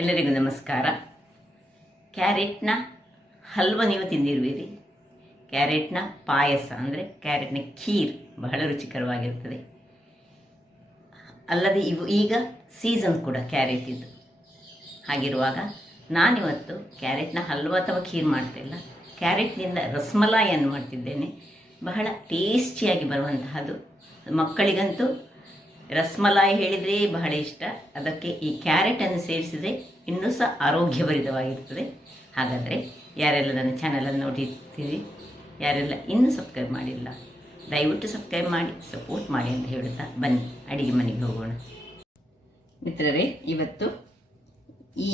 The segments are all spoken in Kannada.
ಎಲ್ಲರಿಗೂ ನಮಸ್ಕಾರ. ಕ್ಯಾರೆಟ್ನ ಹಲ್ವ ನೀವು ತಿಂದಿರುವಿರಿ. ಕ್ಯಾರೆಟ್ನ ಪಾಯಸ ಅಂದರೆ ಕ್ಯಾರೆಟ್ನ ಖೀರ್ ಬಹಳ ರುಚಿಕರವಾಗಿರ್ತದೆ. ಅಲ್ಲದೆ ಈಗ ಸೀಸನ್ ಕೂಡ ಕ್ಯಾರೆಟ್ ಇದು. ಹಾಗಿರುವಾಗ ನಾನಿವತ್ತು ಕ್ಯಾರೆಟ್ನ ಹಲ್ವ ಅಥವಾ ಖೀರ್ ಮಾಡ್ತಿಲ್ಲ, ಕ್ಯಾರೆಟ್ನಿಂದ ರಸ್ಮಲಾಯಿಯನ್ನು ಮಾಡ್ತಿದ್ದೇನೆ. ಬಹಳ ಟೇಸ್ಟಿಯಾಗಿ ಬರುವಂತಹದ್ದು. ಮಕ್ಕಳಿಗಂತೂ ರಸ್ಮಲಾಯಿ ಹೇಳಿದರೆ ಬಹಳ ಇಷ್ಟ. ಅದಕ್ಕೆ ಈ ಕ್ಯಾರೆಟನ್ನು ಸೇರಿಸಿದರೆ ಇನ್ನೂ ಸಹ ಆರೋಗ್ಯಭರಿತವಾಗಿರ್ತದೆ. ಹಾಗಾದರೆ ಯಾರೆಲ್ಲ ನನ್ನ ಚಾನಲನ್ನು ನೋಡಿರ್ತೀರಿ, ಯಾರೆಲ್ಲ ಇನ್ನೂ ಸಬ್ಸ್ಕ್ರೈಬ್ ಮಾಡಿಲ್ಲ, ದಯವಿಟ್ಟು ಸಬ್ಸ್ಕ್ರೈಬ್ ಮಾಡಿ ಸಪೋರ್ಟ್ ಮಾಡಿ ಅಂತ ಹೇಳುತ್ತಾ ಬನ್ನಿ ಅಡಿಗೆ ಮನೆಗೆ ಹೋಗೋಣ. ಮಿತ್ರರೇ, ಇವತ್ತು ಈ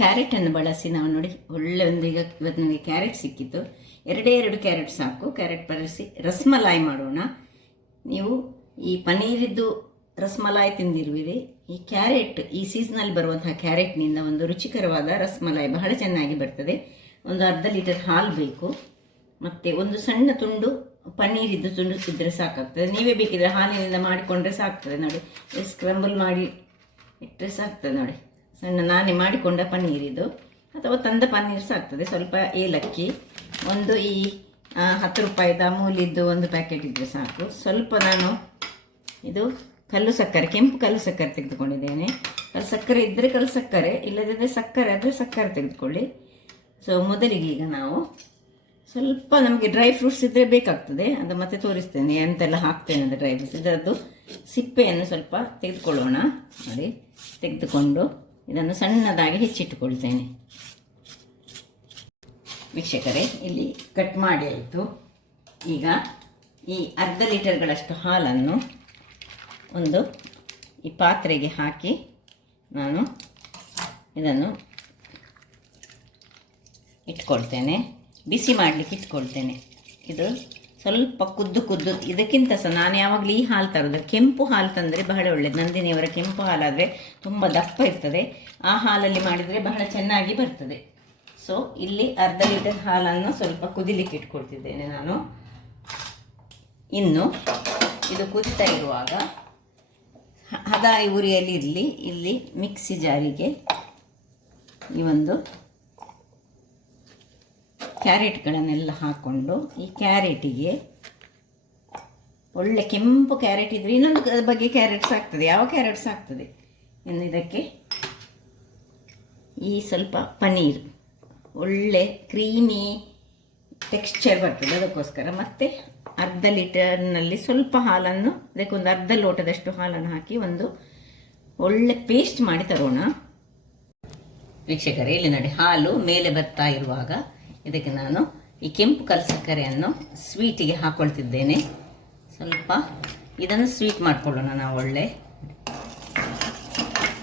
ಕ್ಯಾರೆಟನ್ನು ಬಳಸಿ ನಾವು ನೋಡಿ ಒಳ್ಳೆ ಇವತ್ತು ನನಗೆ ಕ್ಯಾರೆಟ್ ಸಿಕ್ಕಿತ್ತು. ಎರಡು ಕ್ಯಾರೆಟ್ ಸಾಕು. ಕ್ಯಾರೆಟ್ ಬಳಸಿ ರಸ್ಮಲಾಯಿ ಮಾಡೋಣ. ನೀವು ಈ ಪನ್ನೀರಿದ್ದು ರಸ್ಮಲಾಯಿ ತಿಂದಿರುವಿರಿ. ಈ ಕ್ಯಾರೆಟ್ ಈ ಸೀಸನಲ್ಲಿ ಬರುವಂತಹ ಕ್ಯಾರೆಟ್ನಿಂದ ಒಂದು ರುಚಿಕರವಾದ ರಸ್ಮಲಾಯಿ ಬಹಳ ಚೆನ್ನಾಗಿ ಬರ್ತದೆ. ಒಂದು ಅರ್ಧ ಲೀಟರ್ ಹಾಲು ಬೇಕು, ಮತ್ತು ಒಂದು ಸಣ್ಣ ತುಂಡು ಪನ್ನೀರಿದ್ದು ತುಂಡು ಇದ್ದರೆ ಸಾಕಾಗ್ತದೆ. ನೀವೇ ಬೇಕಿದ್ರೆ ಹಾಲಿನಿಂದ ಮಾಡಿಕೊಂಡ್ರೆ ಸಾಕ್ತದೆ. ನೋಡಿ, ಸ್ಕ್ರಂಬಲ್ ಮಾಡಿ ಇಟ್ಟರೆ ಸಾಕ್ತದೆ. ನೋಡಿ, ಸಣ್ಣ ನಾನೇ ಮಾಡಿಕೊಂಡ ಪನ್ನೀರಿದ್ದು ಅಥವಾ ತಂದ ಪನ್ನೀರ್ ಸಾಕ್ತದೆ. ಸ್ವಲ್ಪ ಏಲಕ್ಕಿ, ಒಂದು ಈ 10 ರೂಪಾಯಿದ ಅಮೂಲಿದ್ದು ಒಂದು ಪ್ಯಾಕೆಟ್ ಇದ್ದರೆ ಸಾಕು. ಸ್ವಲ್ಪ ನಾನು ಇದು ಕಲ್ಲು ಸಕ್ಕರೆ, ಕೆಂಪು ಕಲ್ಲು ಸಕ್ಕರೆ ತೆಗೆದುಕೊಂಡಿದ್ದೇನೆ. ಕಲ್ಲು ಸಕ್ಕರೆ ಇದ್ದರೆ ಕಲ್ಲು ಸಕ್ಕರೆ, ಇಲ್ಲದಿದ್ದರೆ ಸಕ್ಕರೆ ಆದರೆ ಸಕ್ಕರೆ ತೆಗೆದುಕೊಳ್ಳಿ. ಸೊ ಮೊದಲಿಗೆ ಈಗ ನಾವು ಸ್ವಲ್ಪ ನಮಗೆ ಡ್ರೈ ಫ್ರೂಟ್ಸ್ ಇದ್ದರೆ ಬೇಕಾಗ್ತದೆ, ಅದು ಮತ್ತೆ ತೋರಿಸ್ತೇನೆ ಎಂತೆಲ್ಲ ಹಾಕ್ತೇನೆ ಅಂದರೆ ಡ್ರೈ ಫ್ರೂಟ್ಸ್. ಇದರದ್ದು ಸಿಪ್ಪೆಯನ್ನು ಸ್ವಲ್ಪ ತೆಗೆದುಕೊಳ್ಳೋಣ. ನೋಡಿ, ತೆಗೆದುಕೊಂಡು ಇದನ್ನು ಸಣ್ಣದಾಗಿ ಹೆಚ್ಚಿಟ್ಟುಕೊಳ್ತೇನೆ. ವೀಕ್ಷಕರೇ, ಇಲ್ಲಿ ಕಟ್ ಮಾಡಿ ಆಯಿತು. ಈಗ ಈ ಅರ್ಧ ಲೀಟರ್ಗಳಷ್ಟು ಹಾಲನ್ನು ಒಂದು ಈ ಪಾತ್ರೆಗೆ ಹಾಕಿ ನಾನು ಇದನ್ನು ಇಟ್ಕೊಳ್ತೇನೆ. ಬಿಸಿ ಮಾಡಲಿಕ್ಕೆ ಇಟ್ಕೊಳ್ತೇನೆ. ಇದು ಸ್ವಲ್ಪ ಕುದ್ದು ಇದಕ್ಕಿಂತ ಸಹ ನಾನು ಯಾವಾಗಲೂ ಈ ಹಾಲು ತರೋದು. ಕೆಂಪು ಹಾಲು ತಂದರೆ ಬಹಳ ಒಳ್ಳೆಯದು. ನಂದಿನಿಯವರ ಕೆಂಪು ಹಾಲಾದರೆ ತುಂಬ ದಪ್ಪ ಇರ್ತದೆ. ಆ ಹಾಲಲ್ಲಿ ಮಾಡಿದರೆ ಬಹಳ ಚೆನ್ನಾಗಿ ಬರ್ತದೆ. ಸೊ ಇಲ್ಲಿ ಅರ್ಧ ಲೀಟರ್ ಹಾಲನ್ನು ಸ್ವಲ್ಪ ಕುದಿಲಿಕ್ಕೆ ಇಟ್ಕೊಳ್ತಿದ್ದೇನೆ ನಾನು. ಇನ್ನು ಇದು ಕುದಿತಾ ಇರುವಾಗ ಹದಾಯಿ ಉರಿಯಲ್ಲಿ ಇರಲಿ. ಇಲ್ಲಿ ಮಿಕ್ಸಿ ಜಾರಿಗೆ ಈ ಒಂದು ಕ್ಯಾರೆಟ್ಗಳನ್ನೆಲ್ಲ ಹಾಕ್ಕೊಂಡು, ಈ ಕ್ಯಾರೆಟಿಗೆ ಒಳ್ಳೆ ಕೆಂಪು ಕ್ಯಾರೆಟ್ ಇದ್ದರೆ ಇನ್ನೊಂದು ಬಗ್ಗೆ ಕ್ಯಾರೆಟ್ಸ್ ಆಗ್ತದೆ, ಯಾವ ಕ್ಯಾರೆಟ್ಸ್ ಆಗ್ತದೆ. ಇನ್ನು ಇದಕ್ಕೆ ಈ ಸ್ವಲ್ಪ ಪನ್ನೀರ್, ಒಳ್ಳೆ ಕ್ರೀಮಿ ಟೆಕ್ಸ್ಚರ್ ಬರ್ತದೆ, ಅದಕ್ಕೋಸ್ಕರ. ಮತ್ತು ಅರ್ಧ ಲೀಟರ್ನಲ್ಲಿ ಸ್ವಲ್ಪ ಹಾಲನ್ನು, ಅದಕ್ಕೊಂದು ಅರ್ಧ ಲೋಟದಷ್ಟು ಹಾಲನ್ನು ಹಾಕಿ ಒಂದು ಒಳ್ಳೆ ಪೇಸ್ಟ್ ಮಾಡಿ ತರೋಣ. ವೀಕ್ಷಕರೇ, ಇಲ್ಲಿ ನೋಡಿ, ಹಾಲು ಮೇಲೆ ಬರ್ತಾ ಇರುವಾಗ ಇದಕ್ಕೆ ನಾನು ಈ ಕೆಂಪು ಕಲ್ಲು ಸಕ್ಕರೆಯನ್ನು ಸ್ವೀಟಿಗೆ ಹಾಕ್ಕೊಳ್ತಿದ್ದೇನೆ. ಸ್ವಲ್ಪ ಇದನ್ನು ಸ್ವೀಟ್ ಮಾಡಿಕೊಳ್ಳೋಣ ನಾವು. ಒಳ್ಳೆ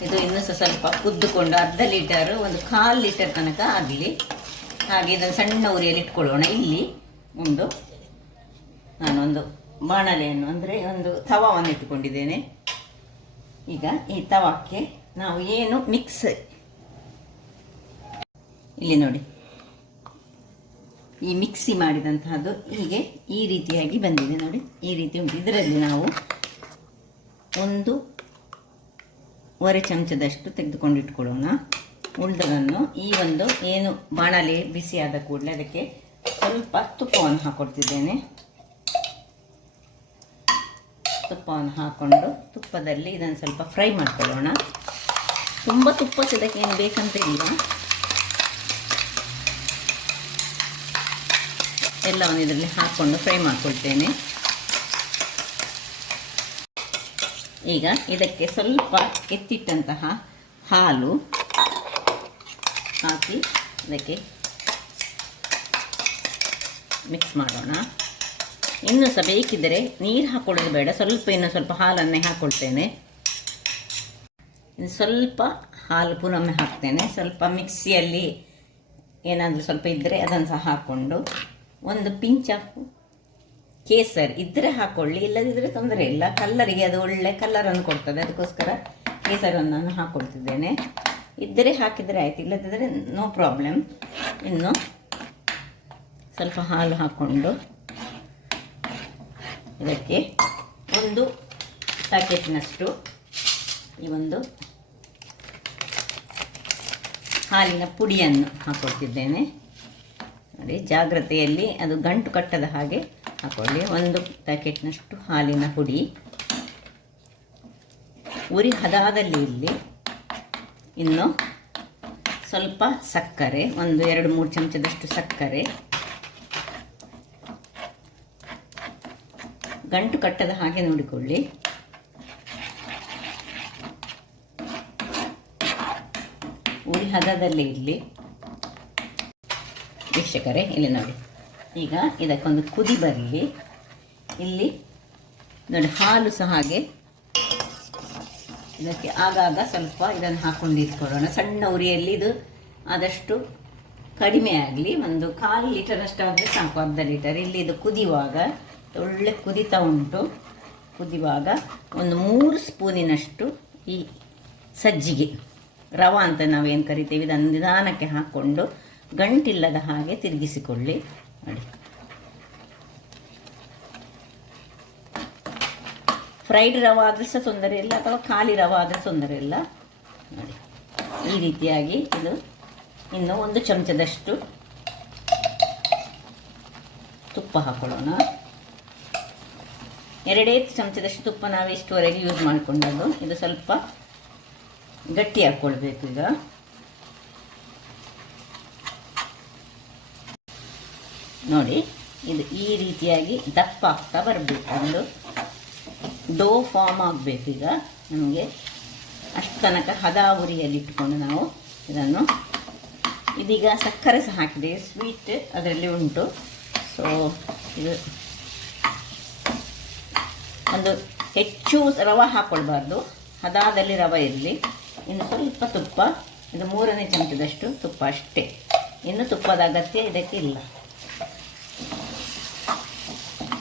ಇದು ಇನ್ನೂ ಸಹ ಸ್ವಲ್ಪ ಕುದ್ದುಕೊಂಡು ಅರ್ಧ ಲೀಟರು, ಒಂದು 1/4 ಲೀಟರ್ ತನಕ ಆಗಲಿ. ಹಾಗೆ ಇದನ್ನು ಸಣ್ಣ ಉರಿಯಲ್ಲಿ ಇಟ್ಕೊಳ್ಳೋಣ. ಇಲ್ಲಿ ನಾನೊಂದು ಬಾಣಲೆಯನ್ನು ಅಂದರೆ ಒಂದು ತವಾವನ್ನು ಇಟ್ಟುಕೊಂಡಿದ್ದೇನೆ. ಈಗ ಈ ತವಕ್ಕೆ ನಾವು ಏನು ಮಿಕ್ಸ್, ಇಲ್ಲಿ ನೋಡಿ, ಈ ಮಿಕ್ಸಿ ಮಾಡಿದಂತಹದ್ದು ಹೀಗೆ ಈ ರೀತಿಯಾಗಿ ಬಂದಿದೆ. ನೋಡಿ, ಈ ರೀತಿ ಉಂಟು. ಇದರಲ್ಲಿ ನಾವು 1 ಚಮಚದಷ್ಟು ತೆಗೆದುಕೊಂಡು ಇಟ್ಕೊಳ್ಳೋಣ. ಉಳಿದದನ್ನು ಈ ಒಂದು ಏನು ಬಾಣಲೆ ಬಿಸಿಯಾದ ಕೂಡಲೇ ಅದಕ್ಕೆ ಸ್ವಲ್ಪ ತುಪ್ಪವನ್ನು ಹಾಕ್ಕೊಳ್ತಿದ್ದೇನೆ. ತುಪ್ಪವನ್ನು ಹಾಕ್ಕೊಂಡು ತುಪ್ಪದಲ್ಲಿ ಇದನ್ನು ಸ್ವಲ್ಪ ಫ್ರೈ ಮಾಡ್ಕೊಳ್ಳೋಣ. ತುಂಬ ತುಪ್ಪ ಇದಕ್ಕೆ ಏನು ಬೇಕಂತ ಇಲ್ಲ. ಎಲ್ಲವನ್ನು ಇದರಲ್ಲಿ ಹಾಕ್ಕೊಂಡು ಫ್ರೈ ಮಾಡ್ಕೊಳ್ತೇನೆ. ಈಗ ಇದಕ್ಕೆ ಸ್ವಲ್ಪ ಎತ್ತಿಟ್ಟಂತಹ ಹಾಲು ಹಾಕಿ ಅದಕ್ಕೆ ಮಿಕ್ಸ್ ಮಾಡೋಣ. ಇನ್ನೂ ಸಹ ಬೇಕಿದ್ದರೆ ನೀರು ಹಾಕ್ಕೊಳ್ಳೋದು ಬೇಡ, ಇನ್ನೂ ಸ್ವಲ್ಪ ಹಾಲನ್ನೇ ಹಾಕ್ಕೊಳ್ತೇನೆ. ಇನ್ನು ಸ್ವಲ್ಪ ಹಾಲು ಪುನೊಮ್ಮೆ ಹಾಕ್ತೇನೆ. ಸ್ವಲ್ಪ ಮಿಕ್ಸಿಯಲ್ಲಿ ಏನಾದರೂ ಸ್ವಲ್ಪ ಇದ್ದರೆ ಅದನ್ನು ಸಹ ಹಾಕ್ಕೊಂಡು, ಒಂದು ಪಿಂಚ್ ಆಫ್ ಕೇಸರ್ ಇದ್ದರೆ ಹಾಕ್ಕೊಳ್ಳಿ, ಇಲ್ಲದಿದ್ದರೆ ತೊಂದರೆ ಇಲ್ಲ. ಕಲ್ಲರಿಗೆ ಅದು ಒಳ್ಳೆ ಕಲ್ಲರನ್ನು ಕೊಡ್ತದೆ, ಅದಕ್ಕೋಸ್ಕರ ಕೇಸರನ್ನು ನಾನು ಹಾಕ್ಕೊಳ್ತಿದ್ದೇನೆ. ಇದ್ದರೆ ಹಾಕಿದರೆ ಆಯಿತು, ಇಲ್ಲದಿದ್ದರೆ ನೋ ಪ್ರಾಬ್ಲಮ್. ಇನ್ನು ಸ್ವಲ್ಪ ಹಾಲು ಹಾಕ್ಕೊಂಡು ಇದಕ್ಕೆ ಒಂದು ಪ್ಯಾಕೆಟ್ನಷ್ಟು ಈ ಒಂದು ಹಾಲಿನ ಪುಡಿಯನ್ನು ಹಾಕ್ಕೊಳ್ತಿದ್ದೇನೆ. ನೋಡಿ, ಜಾಗ್ರತೆಯಲ್ಲಿ ಅದು ಗಂಟು ಕಟ್ಟದ ಹಾಗೆ ಹಾಕೊಳ್ಳಿ. 1 ಪ್ಯಾಕೆಟ್ನಷ್ಟು ಹಾಲಿನ ಪುಡಿ. ಉರಿ ಹದಾದಲ್ಲಿ ಇಲ್ಲಿ ಇನ್ನು ಸ್ವಲ್ಪ ಸಕ್ಕರೆ, 1-2-3 ಚಮಚದಷ್ಟು ಸಕ್ಕರೆ. ಗಂಟು ಕಟ್ಟದ ಹಾಗೆ ನೋಡಿಕೊಳ್ಳಿ. ಉರಿ ಹದದಲ್ಲಿ ಇಲ್ಲಿ ವೀಕ್ಷಕರೇ, ಇಲ್ಲಿ ನೋಡಿ, ಈಗ ಇದಕ್ಕೊಂದು ಕುದಿ ಬರಲಿ. ಇಲ್ಲಿ ನೋಡಿ, ಹಾಲು ಸಹ ಹಾಗೆ ಇದಕ್ಕೆ ಆಗಾಗ ಸ್ವಲ್ಪ ಇದನ್ನು ಹಾಕೊಂಡು ಇಟ್ಕೊಳ್ಳೋಣ. ಸಣ್ಣ ಉರಿಯಲ್ಲಿ ಇದು ಆದಷ್ಟು ಕಡಿಮೆ ಆಗಲಿ. 1/4 ಲೀಟರಷ್ಟು ಆದರೆ ಸಾಕು, 1/2 ಲೀಟರ್. ಇಲ್ಲಿ ಇದು ಕುದಿಯುವಾಗ ಒಳ್ಳೆ ಕುದಿತಾ ಉಂಟು. ಕುದಿಯುವಾಗ 3 ಸ್ಪೂನಿನಷ್ಟು ಈ ಸಜ್ಜಿಗೆ ರವೆ ಅಂತ ನಾವೇನು ಕರಿತೀವಿ, ಇದನ್ನು ನಿಧಾನಕ್ಕೆ ಹಾಕ್ಕೊಂಡು ಗಂಟಿಲ್ಲದ ಹಾಗೆ ತಿರುಗಿಸಿಕೊಳ್ಳಿ. ನೋಡಿ, ಫ್ರೈಡ್ ರವೆ ಆದರೂ ಸಹ ತೊಂದರೆ ಇಲ್ಲ, ಅಥವಾ ಖಾಲಿ ರವೆ ಆದರೆ ತೊಂದರೆ ಇಲ್ಲ. ನೋಡಿ, ಈ ರೀತಿಯಾಗಿ ಇದು ಇನ್ನು 1 ಚಮಚದಷ್ಟು ತುಪ್ಪ ಹಾಕೊಳ್ಳೋಣ. 2 ಚಮಚದಷ್ಟು ತುಪ್ಪ ನಾವು ಇಷ್ಟುವರೆಗೆ ಯೂಸ್ ಮಾಡಿಕೊಂಡದ್ದು. ಇದು ಸ್ವಲ್ಪ ಗಟ್ಟಿ ಹಾಕ್ಕೊಳ್ಬೇಕು. ಈಗ ನೋಡಿ, ಇದು ಈ ರೀತಿಯಾಗಿ ದಪ್ಪ ಆಗ್ತಾ ಬರಬೇಕು. ಒಂದು ಡೋ ಫಾರ್ಮ್ ಆಗಬೇಕು. ಈಗ ನಮಗೆ ಅಷ್ಟು ತನಕ ಹದ ಉರಿಯಲ್ಲಿ ಇಟ್ಕೊಂಡು ನಾವು ಇದನ್ನು, ಇದೀಗ ಸಕ್ಕರೆ ಸಹ ಹಾಕಿದೆ, ಸ್ವೀಟ್ ಅದರಲ್ಲಿ ಉಂಟು. ಸೊ ಇದು ಒಂದು ಹೆಚ್ಚು ರವೆ ಹಾಕ್ಕೊಳ್ಬಾರ್ದು, ಹದಾದಲ್ಲಿ ರವೆ ಇರಲಿ. ಇನ್ನು ಸ್ವಲ್ಪ ತುಪ್ಪ, ಇದು 3ನೇ ಚಮಚದಷ್ಟು ತುಪ್ಪ ಅಷ್ಟೇ, ಇನ್ನು ತುಪ್ಪದ ಅಗತ್ಯ ಇದಕ್ಕೆ ಇಲ್ಲ.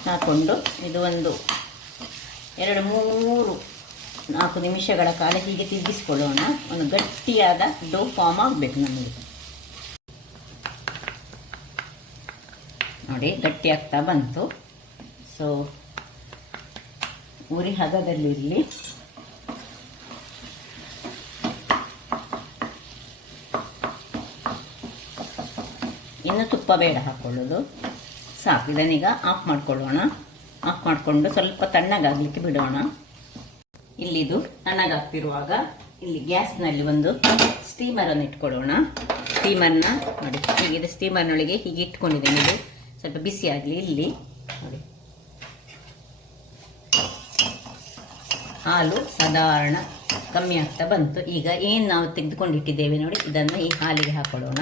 ಹಾಕ್ಕೊಂಡು ಇದು 2-3-4 ನಿಮಿಷಗಳ ಕಾಲ ಹೀಗೆ ತಿರುಗಿಸ್ಕೊಳ್ಳೋಣ. ಒಂದು ಗಟ್ಟಿಯಾದ ಡೋ ಫಾರ್ಮ್ ಆಗಬೇಕು ನಮಗೆ. ನೋಡಿ, ಗಟ್ಟಿ ಆಗ್ತಾ ಬಂತು. ಸೊ ಉರಿ ಹದದಲ್ಲಿರಲಿ. ಇನ್ನು ತುಪ್ಪ ಬೇಡ ಹಾಕ್ಕೊಳ್ಳೋದು, ಸಾಕು. ಇದನ್ನೀಗ ಆಫ್ ಮಾಡ್ಕೊಳ್ಳೋಣ. ಆಫ್ ಮಾಡಿಕೊಂಡು ಸ್ವಲ್ಪ ತಣ್ಣಗಾಗಲಿಕ್ಕೆ ಬಿಡೋಣ. ಇಲ್ಲಿದು ತಣ್ಣಗಾಗ್ತಿರುವಾಗ ಇಲ್ಲಿ ಗ್ಯಾಸ್ನಲ್ಲಿ ಒಂದು ಸ್ಟೀಮರನ್ನು ಇಟ್ಕೊಳ್ಳೋಣ. ಸ್ಟೀಮರ್ನ ನೋಡಿ, ಹೀಗಿದೆ, ಸ್ಟೀಮರ್ನೊಳಗೆ ಹೀಗೆ ಇಟ್ಕೊಂಡಿದ್ದೇನೆ. ಇದು ಸ್ವಲ್ಪ ಬಿಸಿ ಆಗಲಿ. ಇಲ್ಲಿ ನೋಡಿ, ಹಾಲು ಸಾಧಾರಣ ಕಮ್ಮಿ ಆಗ್ತಾ ಬಂತು. ಈಗ ಏನು ನಾವು ತೆಗೆದುಕೊಂಡಿಟ್ಟಿದ್ದೇವೆ ನೋಡಿ, ಇದನ್ನು ಈ ಹಾಲಿಗೆ ಹಾಕೊಳ್ಳೋಣ.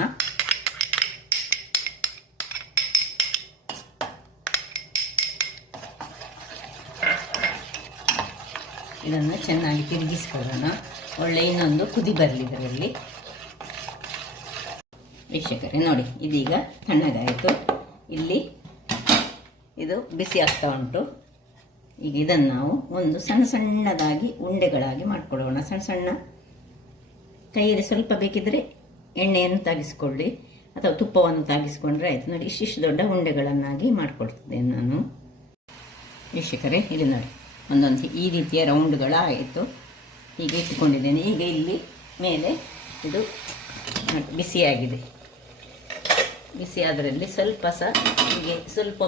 ಇದನ್ನು ಚೆನ್ನಾಗಿ ತಿರುಗಿಸ್ಕೊಳ್ಳೋಣ. ಒಳ್ಳೆ ಇನ್ನೊಂದು ಕುದಿ ಬರಲಿ ಇದರಲ್ಲಿ. ವೀಕ್ಷಕರೇ ನೋಡಿ, ಇದೀಗ ತಣ್ಣಗಾಯಿತು. ಇಲ್ಲಿ ಇದು ಬಿಸಿ ಆಗ್ತಾ ಉಂಟು. ಈಗ ಇದನ್ನು ನಾವು ಒಂದು ಸಣ್ಣದಾಗಿ ಉಂಡೆಗಳಾಗಿ ಮಾಡ್ಕೊಳ್ಳೋಣ. ಸಣ್ಣ ಕೈಯಲ್ಲಿ ಸ್ವಲ್ಪ ಬೇಕಿದ್ದರೆ ಎಣ್ಣೆಯನ್ನು ತಾಗಿಸ್ಕೊಳ್ಳಿ, ಅಥವಾ ತುಪ್ಪವನ್ನು ತಾಗಿಸ್ಕೊಂಡ್ರೆ ಆಯಿತು. ನೋಡಿ, ಇಷ್ಟಿಷ್ಟು ದೊಡ್ಡ ಉಂಡೆಗಳನ್ನಾಗಿ ಮಾಡ್ಕೊಳ್ತಿದ್ದೇನೆ ನಾನು. ವೀಕ್ಷಕರೇ, ಇಲ್ಲಿ ನೋಡಿ, ಒಂದೊಂದು ಈ ರೀತಿಯ ರೌಂಡ್ಗಳಾಯಿತು. ಹೀಗೆ ಇಟ್ಟುಕೊಂಡಿದ್ದೇನೆ. ಈಗ ಇಲ್ಲಿ ಮೇಲೆ ಇದು ಬಿಸಿಯಾಗಿದೆ. ಬಿಸಿ ಅದರಲ್ಲಿ ಸ್ವಲ್ಪ ಸಹ ಹೀಗೆ ಸ್ವಲ್ಪ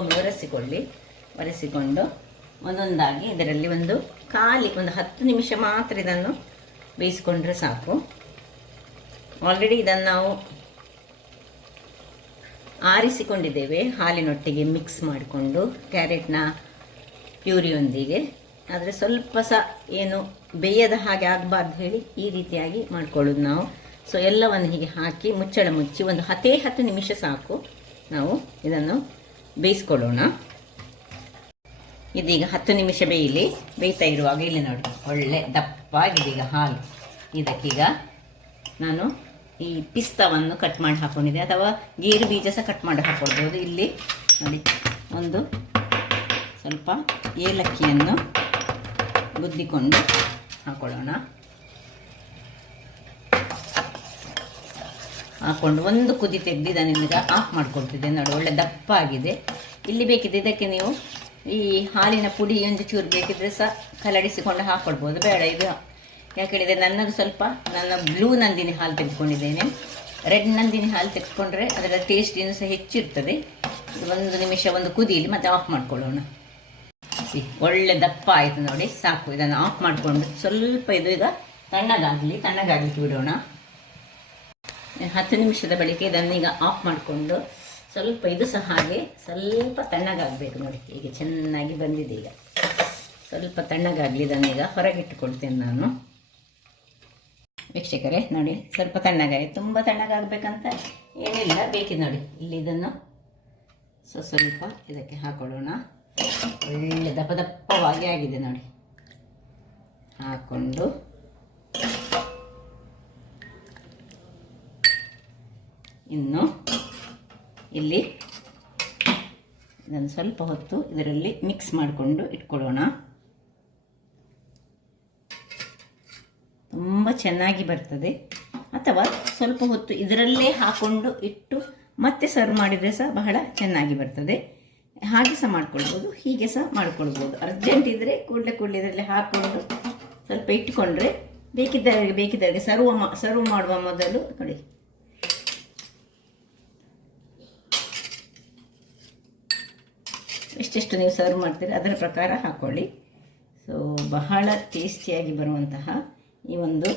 ಒರೆಸಿಕೊಂಡು ಒಂದೊಂದಾಗಿ ಇದರಲ್ಲಿ ಒಂದು 10 ನಿಮಿಷ ಮಾತ್ರ ಇದನ್ನು ಬೇಯಿಸ್ಕೊಂಡ್ರೆ ಸಾಕು. ಆಲ್ರೆಡಿ ಇದನ್ನು ನಾವು ಆರಿಸಿಕೊಂಡಿದ್ದೇವೆ, ಹಾಲಿನೊಟ್ಟಿಗೆ ಮಿಕ್ಸ್ ಮಾಡಿಕೊಂಡು ಕ್ಯಾರೆಟ್ನ ಪ್ಯೂರಿಯೊಂದಿಗೆ. ಆದರೆ ಸ್ವಲ್ಪ ಸಹ ಏನು ಬೇಯದ ಹಾಗೆ ಆಗಬಾರ್ದು ಹೇಳಿ ಈ ರೀತಿಯಾಗಿ ಮಾಡ್ಕೊಳ್ಳೋದು ನಾವು. ಸೊ ಎಲ್ಲವನ್ನು ಹೀಗೆ ಹಾಕಿ ಮುಚ್ಚಳ ಮುಚ್ಚಿ ಒಂದು 10 ನಿಮಿಷ ಸಾಕು. ನಾವು ಇದನ್ನು ಬೇಯಿಸ್ಕೊಳ್ಳೋಣ. ಇದೀಗ 10 ನಿಮಿಷ ಬೇಯ್ತಾ ಇರುವಾಗ ಇಲ್ಲಿ ನೋಡಿ, ಒಳ್ಳೆ ದಪ್ಪಾಗಿದೆ ಈಗ ಹಾಲು. ಇದಕ್ಕೀಗ ನಾನು ಈ ಪಿಸ್ತಾವನ್ನು ಕಟ್ ಮಾಡಿ ಹಾಕ್ಕೊಂಡಿದ್ದೆ, ಅಥವಾ ಗೇರು ಬೀಜ ಸಹ ಕಟ್ ಮಾಡಿ ಹಾಕ್ಕೊಳ್ಬೋದು. ಇಲ್ಲಿ ನೋಡಿ, ಒಂದು ಸ್ವಲ್ಪ ಏಲಕ್ಕಿಯನ್ನು ಗುದ್ದಿಕೊಂಡು ಹಾಕೊಳ್ಳೋಣ. ಹಾಕ್ಕೊಂಡು ಒಂದು ಕುದಿ ತೆಗೆದು ಇದನ್ನಿಂದ ಆಫ್ ಮಾಡ್ಕೊಳ್ತಿದ್ದೆ. ನೋಡಿ, ಒಳ್ಳೆ ದಪ್ಪ ಆಗಿದೆ. ಇಲ್ಲಿ ಬೇಕಿದೆ ಇದಕ್ಕೆ ನೀವು ಈ ಹಾಲಿನ ಪುಡಿ ಒಂದು ಚೂರು ಬೇಕಿದ್ರೆ ಸಹ ಕಲಡಿಸಿಕೊಂಡು ಹಾಕ್ಕೊಳ್ಬೋದು. ಬೇಡ, ಇದು ಯಾಕೆ ಹೇಳಿದರೆ ನನ್ನ ಬ್ಲೂ ನಂದಿನಿ ಹಾಲು ತೆಗೆದುಕೊಂಡಿದ್ದೇನೆ. ರೆಡ್ ನಂದಿನಿ ಹಾಲು ತೆಗೆದುಕೊಂಡ್ರೆ ಅದರ ಟೇಸ್ಟ್ ಇನ್ನೂ ಸಹ ಹೆಚ್ಚಿರ್ತದೆ. ಒಂದು ನಿಮಿಷ ಒಂದು ಕುದೀಲಿ, ಮತ್ತೆ ಆಫ್ ಮಾಡ್ಕೊಳ್ಳೋಣ. ಒಳ್ಳೆ ದಪ್ಪ ಆಯಿತು ನೋಡಿ, ಸಾಕು. ಇದನ್ನು ಆಫ್ ಮಾಡಿಕೊಂಡು ಸ್ವಲ್ಪ ಇದು ಈಗ ತಣ್ಣಗಾಗಲಿಕ್ಕೆ ಬಿಡೋಣ. 10 ನಿಮಿಷದ ಬಳಿಕ ಇದನ್ನೀಗ ಆಫ್ ಮಾಡಿಕೊಂಡು ಸ್ವಲ್ಪ ಇದು ಸಹ ಹಾಗೆ ಸ್ವಲ್ಪ ತಣ್ಣಗಾಗಬೇಕು ನೋಡಿ. ಹೀಗೆ ಚೆನ್ನಾಗಿ ಬಂದಿದೆ. ಈಗ ಸ್ವಲ್ಪ ತಣ್ಣಗಾಗಲಿ, ಇದನ್ನೀಗ ಹೊರಗಿಟ್ಟುಕೊಳ್ತೇನೆ ನಾನು. ವೀಕ್ಷಕರೇ ನೋಡಿ, ಸ್ವಲ್ಪ ತಣ್ಣಗಾಗಿದೆ. ತುಂಬ ತಣ್ಣಗಾಗಬೇಕಂತ ಏನಿಲ್ಲ, ಬೇಕಿದೆ ನೋಡಿ. ಇಲ್ಲಿ ಇದನ್ನು ಸ್ವಲ್ಪ ಇದಕ್ಕೆ ಹಾಕೊಳ್ಳೋಣ. ಒಳ್ಳೆ ದಪ್ಪವಾಗಿ ಆಗಿದೆ ನೋಡಿ. ಹಾಕ್ಕೊಂಡು ಇನ್ನು ಇಲ್ಲಿ ಇದನ್ನು ಸ್ವಲ್ಪ ಹೊತ್ತು ಇದರಲ್ಲಿ ಮಿಕ್ಸ್ ಮಾಡಿಕೊಂಡು ಇಟ್ಕೊಳ್ಳೋಣ. ತುಂಬ ಚೆನ್ನಾಗಿ ಬರ್ತದೆ. ಅಥವಾ ಸ್ವಲ್ಪ ಹೊತ್ತು ಇದರಲ್ಲೇ ಹಾಕ್ಕೊಂಡು ಇಟ್ಟು ಮತ್ತೆ ಸರ್ವ್ ಮಾಡಿದರೆ ಸಹ ಬಹಳ ಚೆನ್ನಾಗಿ ಬರ್ತದೆ. ಹಾಗೆ ಸಹ ಮಾಡ್ಕೊಳ್ಬೋದು, ಹೀಗೆ ಸಹ ಮಾಡ್ಕೊಳ್ಬೋದು. ಅರ್ಜೆಂಟ್ ಇದ್ದರೆ ಕೂಡಲೇ ಇದರಲ್ಲಿ ಹಾಕ್ಕೊಂಡು ಸ್ವಲ್ಪ ಇಟ್ಕೊಂಡ್ರೆ ಬೇಕಿದ್ದವರಿಗೆ ಸರ್ವ್ ಮಾಡುವ ಮೊದಲು ನೋಡಿ ಎಷ್ಟೆಷ್ಟು ನೀವು ಸರ್ವ್ ಮಾಡ್ತೀರಿ ಅದರ ಪ್ರಕಾರ ಹಾಕ್ಕೊಳ್ಳಿ. ಸೊ ಬಹಳ ಟೇಸ್ಟಿಯಾಗಿ ಬರುವಂತಹ ಈ ಒಂದು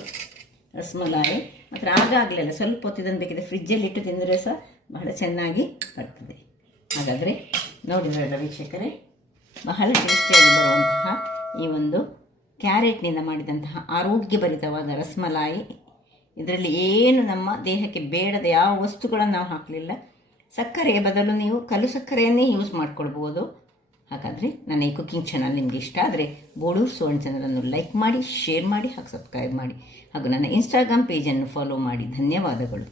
ರಸಮಲಾಯಿ ಮಾತ್ರ ಆಗಾಗಲಿಲ್ಲ. ಸ್ವಲ್ಪ ಹೊತ್ತು ಇದನ್ನು ಬೇಕಿದೆ ಫ್ರಿಜ್ಜಲ್ಲಿ ಇಟ್ಟು ತಿಂದರೆ ಸಹ ಬಹಳ ಚೆನ್ನಾಗಿ ಬರ್ತದೆ. ಹಾಗಾದರೆ ನೋಡಿದ್ರಲ್ಲ ವೀಕ್ಷಕರೇ, ಬಹಳ ಟೇಸ್ಟಿಯಾಗಿ ಬರುವಂತಹ ಈ ಒಂದು ಕ್ಯಾರೆಟ್ನಿಂದ ಮಾಡಿದಂತಹ ಆರೋಗ್ಯಭರಿತವಾದ ರಸಮಲಾಯಿ. ಇದರಲ್ಲಿ ಏನು ನಮ್ಮ ದೇಹಕ್ಕೆ ಬೇಡದ ಯಾವ ವಸ್ತುಗಳನ್ನು ನಾವು ಹಾಕಲಿಲ್ಲ. ಸಕ್ಕರೆಯ ಬದಲು ನೀವು ಕಲ್ಲು ಸಕ್ಕರೆಯನ್ನೇ ಯೂಸ್ ಮಾಡ್ಕೊಳ್ಬೋದು. ಹಾಗಾದರೆ ನನ್ನ ಈ ಕುಕಿಂಗ್ ಚಾನಲ್ ನಿಮಗೆ ಇಷ್ಟ ಆದರೆ ಬೋಡೂರು ಸುವರ್ಣ ಚಾನಲನ್ನು ಲೈಕ್ ಮಾಡಿ, ಶೇರ್ ಮಾಡಿ, ಹಾಗೂ ಸಬ್ಸ್ಕ್ರೈಬ್ ಮಾಡಿ, ಹಾಗೂ ನನ್ನ ಇನ್ಸ್ಟಾಗ್ರಾಮ್ ಪೇಜನ್ನು ಫಾಲೋ ಮಾಡಿ. ಧನ್ಯವಾದಗಳು.